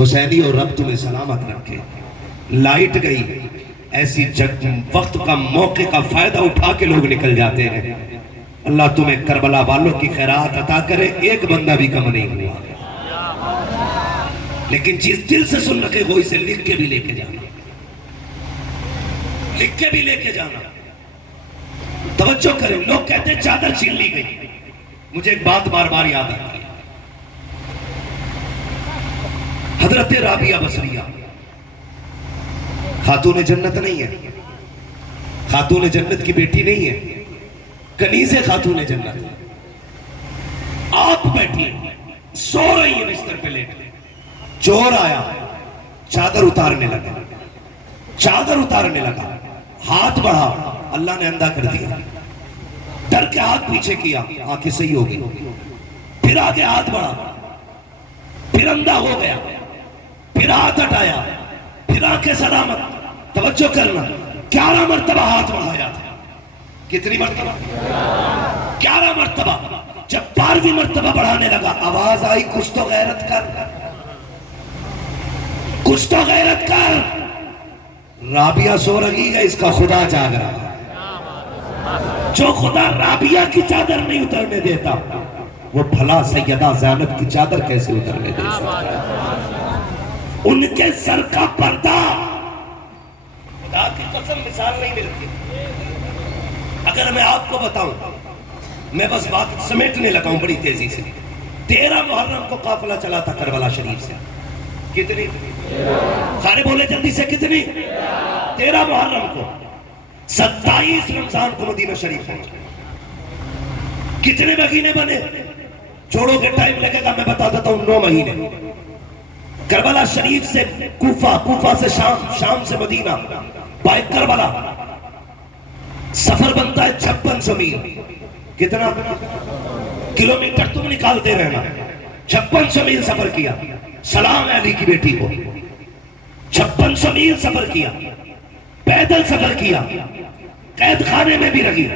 حسینی اور رب تمہیں سلامت رکھے. لائٹ گئی، ایسی وقت کا موقع کا فائدہ اٹھا کے لوگ نکل جاتے ہیں. اللہ تمہیں کربلا والوں کی خیرات عطا کرے. ایک بندہ بھی کم نہیں ہوا، لیکن چیز دل سے سن رکھے ہو اسے لکھ کے بھی لے کے جانا، لکھ کے بھی لے کے جانا. توجہ کریں. لوگ کہتے ہیں چادر چھین لی گئی. مجھے ایک بات بار بار یاد آتی ہے. حضرت رابعہ بصریہ خاتون جنت نہیں ہے، خاتون جنت کی بیٹی نہیں ہے، کنیز خاتون جنت. آپ بیٹھی سو رہی ہیں بستر پہ لیٹ کے. چور آیا، چادر اتارنے لگا، چادر اتارنے لگا. ہاتھ بڑھا، اللہ نے اندھا کر دیا. ڈر کے ہاتھ پیچھے کیا، آنکھیں صحیح ہو گئی. پھر آگے ہاتھ بڑھا، پھر اندھا ہو گیا. پھر ہاتھ ہٹایا، پھر آنکھیں سلامت. توجہ کرنا، 11 مرتبہ ہاتھ بڑھایا تھا. کتنی مرتبہ؟ 11 مرتبہ. جب 12ویں مرتبہ بڑھانے لگا، آواز آئی کچھ تو غیرت کر، کچھ تو غیرت کر. رابعہ سو رہی ہے، اس کا خدا جاگ رہا. جو خدا رابعہ کی چادر نہیں اترنے دیتا، وہ بھلا سیدہ زینب کی چادر کیسے اترنے دے سکتا ہے؟ ان کے سر کا پردہ، خدا کی قسم مثال نہیں ملتی. اگر میں آپ کو بتاؤں، میں بس بات سمیٹنے لگا ہوں بڑی تیزی سے. 13 محرم کو قافلہ چلا تھا کربلا شریف سے. کتنی؟ سارے بولے جلدی سے. کتنی؟ 13 محرم کو. 27 رمضان کو مدینہ شریف پہنچے. کتنے مہینے بنے؟ چھوڑو کہ ٹائم لگے گا، میں بتا دیتا ہوں. 9 مہینے. کربلا شریف سے کوفہ، کوفہ سے شام، شام سے مدینہ، بائے کربلا. سفر بنتا ہے 5600 میل. کتنا کلومیٹر تم نکالتے رہنا. 5600 میل سفر کیا. سلام ہے علی کی بیٹی کو. 5600 میل سفر کیا، پیدل سفر کیا، قید خانے میں بھی رہی،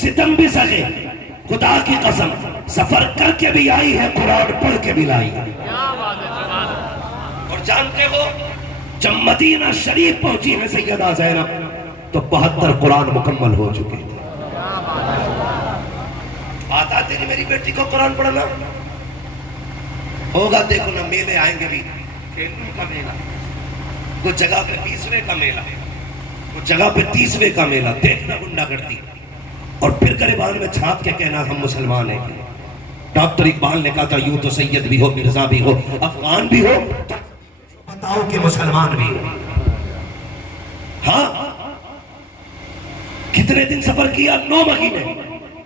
ستم بھی سہے. خدا کی قسم سفر کر کے بھی آئی ہے، قرآن پڑھ کے بھی لائی ہے. اور جانتے ہو جب مدینہ شریف پہنچی ہے سیدہ زینب تو 72 قرآن مکمل ہو چکے تھے. آتا تیری میری بیٹی کو قرآن پڑھنا ہوگا. دیکھو نا، میلے آئیں گے بھی. کھیلوں کا میلہ، کچھ جگہ پہ 20ویں کا میلہ، کچھ جگہ پہ 30ویں کا میلہ. دیکھنا گنڈا گردی. اور پھر گریبان میں چھاپ کے کہنا ہم مسلمان ہیں. ڈاکٹر اقبال نے کہا تھا یوں تو سید بھی ہو، مرزا بھی ہو، افغان بھی ہو، بتاؤ کہ مسلمان بھی ہو. ہاں. کتنے دن سفر کیا؟ 9 مہینے.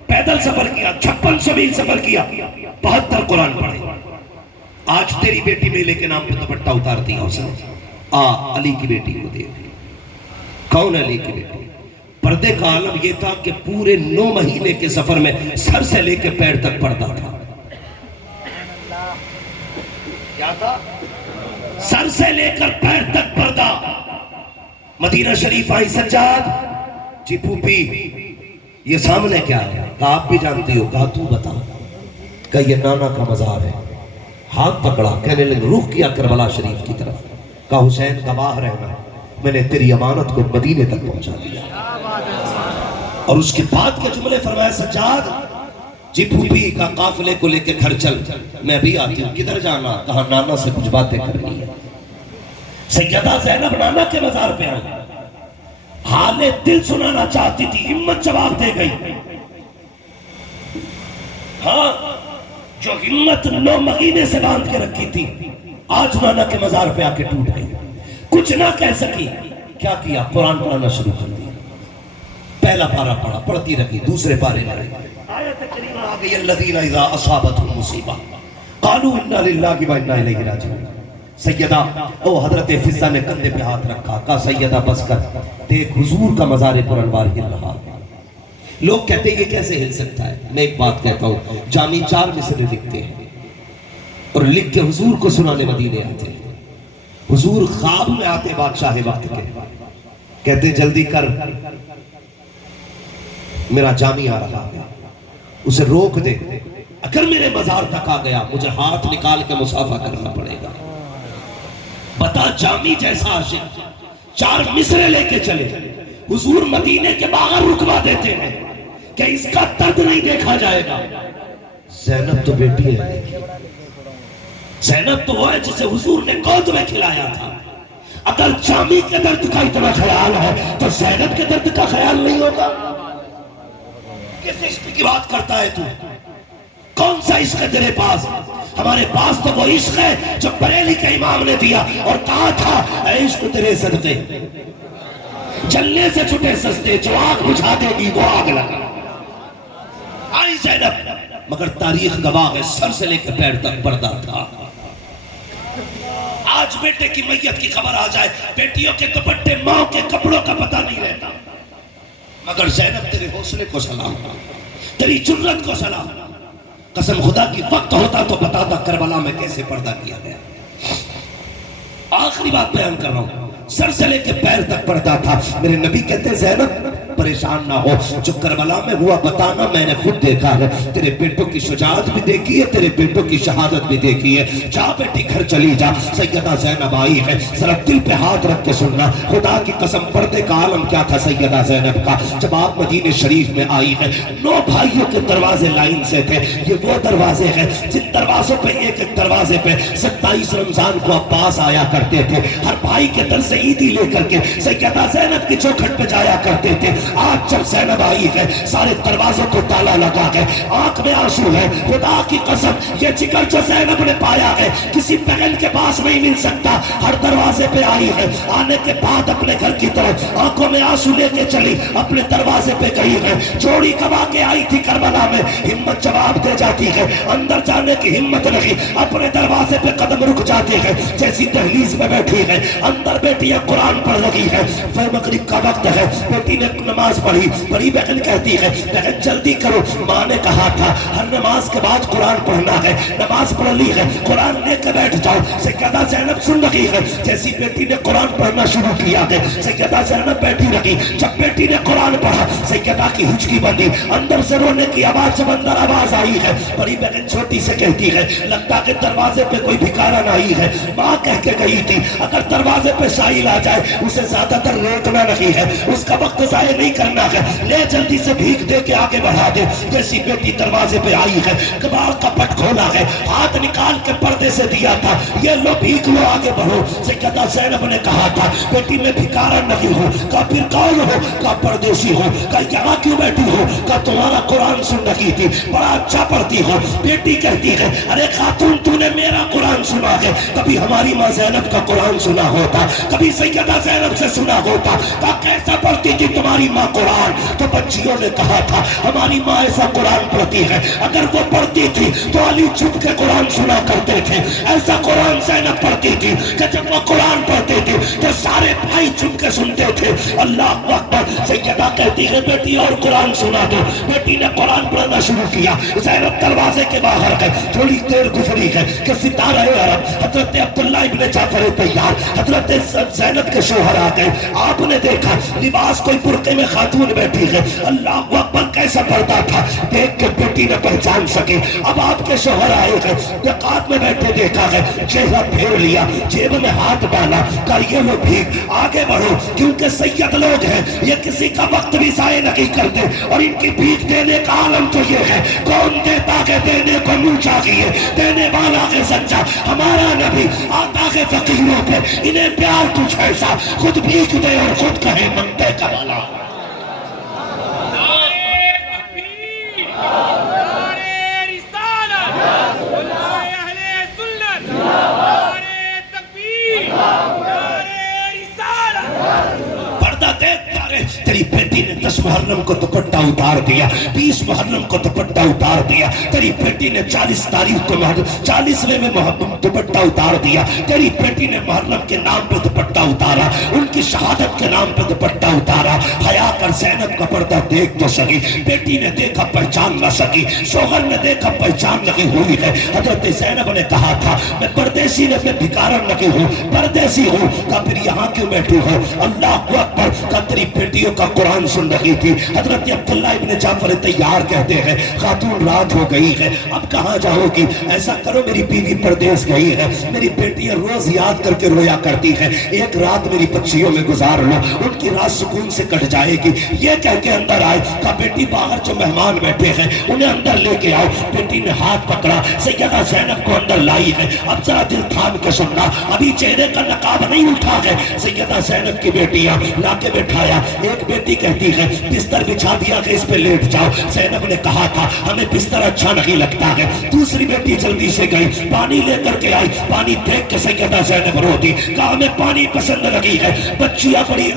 پیدل سفر کیا، 5600 میل سفر کیا، 72 قرآن پڑھے. آج تیری بیٹی میلے کے نام پہ دوپٹہ اتارتی ہے. اس نے علی کی بیٹی کو دیکھ. کون علی کی بیٹی؟ پردے کا عالم یہ تھا کہ پورے 9 مہینے کے سفر میں سر سے لے کے پیر تک پردہ تھا. کیا تھا؟ سر سے لے کر پیر تک پردہ. مدینہ شریف آئی. سجاد جی پھوپھی یہ سامنے کیا ہے؟ کہا آپ بھی جانتی ہو. کہا تو بتا. کہا یہ نانا کا مزار ہے. ہاتھ پکڑا، کہنے لگے رخ کیا کربلا شریف کی طرف. کہا حسین گواہ رہنا، میں نے تیری امانت کو مدینے تک پہنچا دیا. اور اس کے بعد کے جملے فرمایا سجاد جی پھوپھی کا قافلے کو لے کے گھر چل، میں بھی آتی ہوں. کدھر جانا؟ کہا نانا سے کچھ باتیں کرنی ہے. سیدہ زینب نانا کے مزار پہ آئی. حال دل سنانا چاہتی تھی، ہمت جواب دے گئی. ہاں، جو ہمت 9 مہینے سے باندھ کے رکھی تھی آج نانا کے مزار پہ آ کے ٹوٹ گئی. کچھ نہ کہہ سکی. کیا کیا؟ قرآن پڑھنا شروع کر دیا. پہلا پارہ پڑھا، پڑھتی رہی. دوسرے پارے میں آیت کریمہ آ گئی الذین اذا اصابتهم مصیبہ قالوا انا للہ و انا الیہ راجعون. سیدہ او حضرت فضہ نے کندھے پہ ہاتھ رکھا. کہا سیدہ بس کر، دیکھ حضور کا مزار پر انوار ہل رہا. لوگ کہتے ہیں یہ کیسے ہل سکتا ہے؟ میں ایک بات کہتا ہوں، جامی 4 مصرے لکھتے ہیں اور لکھ کے حضور کو سنانے مدینے آتے ہیں. حضور خواب میں آتے بادشاہ وقت کے، کہتے جلدی کر میرا جامی آ رہا ہے، اسے روک دے. اگر میرے مزار تک آ گیا مجھے ہاتھ نکال کے مصافحہ کرنا پڑے گا. بتا جامی جیسا عاشق 4 مصرے لے کے چلے، حضور مدینے کے باہر رکوا دیتے ہیں کہ اس کا درد نہیں دیکھا جائے گا۔ زینب تو بیٹی ہے، زینب تو وہ ہے جسے حضور نے گود میں کھلایا تھا۔ اگر جامی کے درد کا اتنا خیال ہے تو زینب کے درد کا خیال نہیں ہوگا؟ کس عشق کی بات کرتا ہے تو؟ کون سا عشق ہے تیرے پاس؟ ہمارے پاس تو وہ عشق ہے جو بریلی کے امام نے دیا اور کہا تھا اے عشق تیرے صدقے جلنے سے چھٹے سستے، جو آگ بجھا دے گی وہ آگ لگا۔ آئی زینب، مگر تاریخ گواہ ہے سر سے لے کے پیر تک پردہ تھا۔ آج بیٹے کی میت کی خبر آ جائے، بیٹیوں کے دوپٹے ماں کے کپڑوں کا پتہ نہیں رہتا، مگر زینب تیرے حوصلے کو سلام، تیری جرت کو سلام۔ قسم خدا کی وقت ہوتا تو بتاتا کربلا میں کیسے پردہ کیا گیا۔ آخری بات بیان کر رہا ہوں، سر سے لے کے پیر تک پردہ تھا۔ میرے نبی کہتے ہیں زینب پریشان نہ ہو، جو کربلا میں ہوا بتانا میں نے خود دیکھا ہے، تیرے بیٹوں کی شجاعت بھی دیکھی ہے، تیرے بیٹوں کی شہادت بھی دیکھی ہے، جا بیٹی گھر چلی جا۔ سیدہ زینب آئی ہے، ذرا دل پہ ہاتھ رکھ کے سننا، خدا کی قسم پردے کا عالم کیا تھا سیدہ زینب کا۔ جب آپ مدینہ شریف میں آئی ہے، 9 بھائیوں کے دروازے لائن سے تھے، یہ وہ دروازے ہیں جن دروازوں پہ ایک ایک دروازے پہ 27 رمضان کو عباس آیا کرتے تھے، ہر بھائی کے در سے عیدی لے کر کے سیدہ زینب کی چوکھٹ پہ جایا کرتے تھے۔ آج جب زینب آئی ہے، سارے دروازوں کو تالا لگا ہے، آنکھ میں آنسو ہے، خدا کی قسم یہ جگر جو زینب نے پایا ہے کسی بہن کے پاس نہیں مل سکتا۔ ہر دروازے پہ آئی ہے، آنے کے بعد اپنے گھر کی طرف آنکھوں میں آنسو لے کے چلی، اپنے دروازے پہ گئی ہے، چوڑی کما کے آئی تھی کربلا میں، ہمت جواب دے جاتی ہے، اندر جانے کی ہمت نہیں، اپنے دروازے پہ قدم رک جاتی ہے، جیسی دہلیز میں بیٹھی ہے، اندر بیٹی ہے قرآن پڑھ رہی ہے، فجر مغرب کا وقت ہے، بیٹی نے نماز پڑھی، بڑی بہن کہتی ہے بہن جلدی کرو، ماں نے کہا تھا ہر نماز کے بعد قرآن پڑھنا ہے، نماز پڑھ لی ہے قرآن لے کے بیٹھ جاؤ۔ سیدہ زینب سن رہی ہے، جیسی بیٹی نے قرآن پڑھنا شروع کیا ہے سیدہ زینب بیٹھی رہی، جب بیٹی نے قرآن پڑھا سیدہ کی ہچکی بندی، اندر سے رونے کی آواز، جب اندر آواز آئی ہے بڑی بہن چھوٹی سے کہتی ہے لگتا کہ دروازے پہ کوئی بھکارن آئی ہے، ماں کہہ کے گئی تھی اگر دروازے پہ سائل آ جائے اسے زیادہ تر روکنا نہیں ہے، اس کا وقت ضائع نہیں کرنا ہے، لے جلدی سے بھیک دے کے آگے بڑھا دے۔ جیسی بیٹی دروازے پہ آئی ہے، کباڑ کا پٹ کھولا ہے، ہاتھ نکال کے پردے سے دیا تھا، یہ لو بھیک لو آگے بڑھو۔ سیدہ زینب نے کہا تھا بیٹی میں بھکارن نہیں ہوں، کہا پھر کون ہو، کہا پردیسی ہو، کہا یہاں کیوں بیٹھی ہو، کہا تمہارا قرآن سن رہی تھی، بڑا اچھا پڑھتی ہو۔ بیٹی کہتی ہے ارے خاتون تو نے میرا قرآن سنا ہے، کبھی ہماری ماں زینب کا قرآن سنا ہوتا، کبھی سیدہ زینب سے سنا ہوتا، کہا کیسا پڑھتی تھی تمہاری ماں قرآن؟ تو بچیوں نے کہا تھا ہماری ماں ایسا قرآن پڑھتی ہے، اگر وہ پڑھتی تھی تو علی چھپ کے قرآن سنا کرتے تھے، ایسا قرآن زینب پڑھتی تھی کہ جب وہ قرآن پڑھتے تھے تو سارے بھائی چھپ کے سنتے تھے۔ اللہ اکبر۔ سیدہ کہتی ہے بیٹی اور قرآن سنا دو، بیٹی نے قرآن پڑھنا شروع کیا، زینب دروازے کے باہر ہے، تھوڑی دیر گزری ہے کہ ستارہ عرب حضرت عبداللہ ابن جعفر طیار حضرت زینب کے شوہر آ گئے، آپ نے دیکھا لباس کوئی برقعے میں خاتون بیٹھی ہے، اللہ اکبر کیسا پردہ تھا، دیکھ کے بیٹی نے پہچان سکے۔ اب آپ کے شوہر آئے ہیں، دقات میں بیٹھے دیکھا ہے، چہرہ پھیر لیا، جیب میں ہاتھ ڈالا، کہا یہ لو بھیک، آگے بڑھو، کیونکہ سید لوگ ہیں، یہ کسی کا وقت بھی ضائع نہیں کرتے، اور ان کی بھیک دینے کا عالم تو یہ ہے کون دیتا کہ دینے کو منہ چاہیے، دینے والا ہے سچا، ہمارا نبی آتا ہے فقیروں پہ، انہیں پیار کچھ ایسا، خود بھیک دے اور خود کہے منگتے کا والا۔ تیری بیٹی نے 10 محرم کو دوپٹہ اتار دیا، 20 محرم کو دوپٹہ اتار دیا، تیری بیٹی نے 40 تاریخ کو 40ویں میں دوپٹہ اتار دیا، تیری بیٹی نے محرم کے نام پہ دوپٹہ اتارا، ان کی شہادت کے نام پہ دوپٹہ اتارا۔ حیا کر زینب کا پردہ دیکھ تو سکی، بیٹی نے دیکھا پہچان نہ سکی، شوہر نے دیکھا پہچان نہیں ہوئی ہے۔ حضرت زینب نے کہا تھا میں پردیسی نے میں بھکارن نہیں ہوں، پردیسی ہوں، کہا پھر یہاں کیوں بیٹھی ہو؟ اللہ اکبر۔ کہا تیری بیٹیوں کا قرآن سن رہی تھی. حضرت عبداللہ ابن جعفر طیار کہتے ہیں خاتون رات ہو گئی ہے, اب کہاں جاؤ گی؟ ایسا کرو میری بیوی پردیس گئی ہے, میری بیٹیاں روز یاد کر کے رویا کرتی ہیں, ایک رات میری بچیوں میں گزار لو, ان کی رات سکون سے کٹ جائے گی. یہ کہہ کے اندر آئے. کہا بیٹی باہر جو مہمان بیٹھے ہیں انہیں اندر لے کے آؤ. بیٹی نے ہاتھ پکڑا, سیدہ زینب کو اندر لائی ہے. اب ذرا دل تھام کے سننا, ابھی چہرے کا نقاب نہیں اٹھا ہے. سیدہ زینب کی بیٹیاں لا کے بٹھایا. ایک بیٹی کہتی ہے بستر بچھا دیا کہ اس پہ لیٹ جاؤ. زینب نے کہا تھا ہمیں بستر اچھا نہیں لگتا ہے. دوسری بیٹی جلدی سے گئی, پانی لے کر کے آئی. پانی دیکھ کے سیدہ زینب رو دی. کہا ہمیں پانی پسند لگی ہے. بچیاں بڑی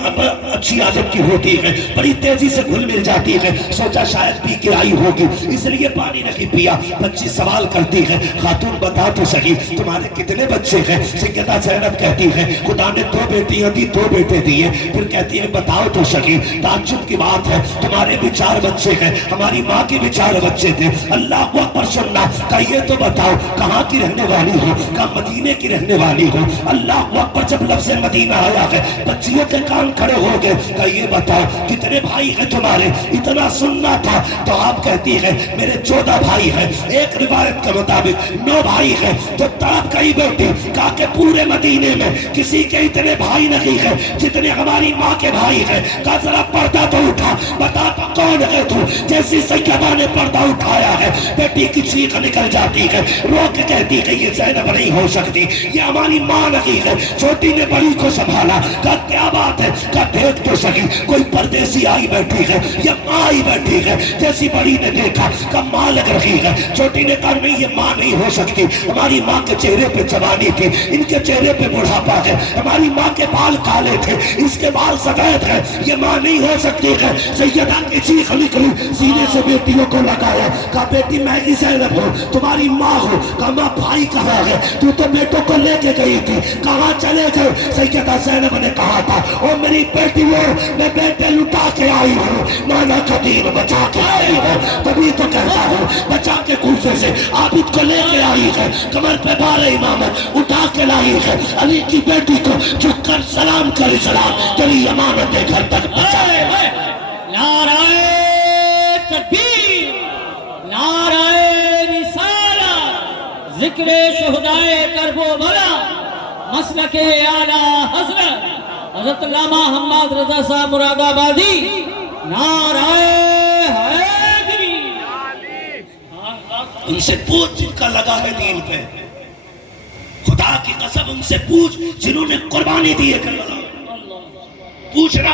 اچھی عادت کی ہوتی ہے, بڑی تیزی سے گھل مل جاتی ہے. سوچا شاید پی کے آئی ہوگی اس لیے پانی نہیں پیا. بچی سوال کرتی ہے خاتون بتا تو صحیح تمہارے کتنے بچے ہیں؟ سیدہ زینب کہتی ہے خدا نے 2 بیٹیاں دی 2 بیٹے دیے. پھر کہتی ہے بتاؤ تو صحیح, تعجب کی بات ہے تمہارے بھی 4 بچے ہیں, ہماری ماں کے بھی 4 بچے تھے. اللہ اکبر سننا. کہا یہ تو بتاؤ کہاں کی رہنے والی ہو؟ کہا مدینے کی رہنے والی ہو. اللہ اکبر. جب لفظ مدینہ آیا ہے بچیوں کے کان کھڑے ہو گئے. کہا یہ بتاؤ کتنے بھائی ہیں تمہارے؟ اتنا سننا تھا تو آپ کہتی ہے میرے 14 بھائی ہیں. ایک روایت کے مطابق 9 بھائی ہیں. تو تڑپ گئی بیٹی. کہا کہ پورے مدینے میں کسی کے اتنے بھائی نہیں ہیں جتنے ہماری ماں کے بھائی ہیں. کہا ذرا پردہ تو اٹھا, بتا کون ہے تو؟ جیسی سیدہ نے پردہ اٹھایا ہے بیٹی کی چیخ نکل جاتی ہے, رو کے کہتی ہے یہ زینب نہیں ہو سکتی, یہ ہماری ماں نہیں ہے. چھوٹی نے بڑی کو سنبھالا. کہا کیا بات ہے؟ کہا دیکھ تو صحیح کوئی پردیسی آئی بیٹھی ہے یا ماں آئی بیٹھی ہے. جیسی بڑی نے دیکھا کہا ماں لگ رہی ہے. چھوٹی نے کہا نہیں یہ ماں نہیں ہو سکتی, ہماری ماں کے چہرے پہ جوانی تھی, ان کے چہرے پہ بڑھاپا ہے, ہماری ماں کے بال کالے تھے, اس کے بال سفید ہیں, یہ ماں نہیں ہو سکتی ہے. سیدہ کی چیخ نکلی, سینے سے بیٹیوں کو لگایا. کہا بیٹی میں ہی زینب ہوں, تمہاری ماں ہوں. کہا ماں بھائی کہاں ہے؟ تو بیٹوں کو لے کے گئی تھی, کہاں چلے گئے؟ سیدہ زینب نے کہا تھا او میری بیٹی وہ میں بیٹے لٹا کے آئی ہوں, نانا کا دین بچا کے آئی ہوں. تبھی تو کہتا ہوں بچا کے کوفے سے عابد کو لے کے آئی ہے, کمر پہ بار امامت اٹھا کے لائی ہے. علی کی بیٹی کو جھک کر سلام کر اسلام تیری امانت گھر تک پہنچائے. نعرہ تکبیر, نعرہ رسالت, ذکر شہدائے کرب و بلا, مسلک اعلیٰ حضرت علامہ حماد رضا صاحب مراد آبادی. نعرہ حیدری. ان سے پوچھ جن کا لگا ہے دین پہ, خدا کی قسم ان سے پوچھ جنہوں نے قربانی دی ہے کربلا. پوچھنا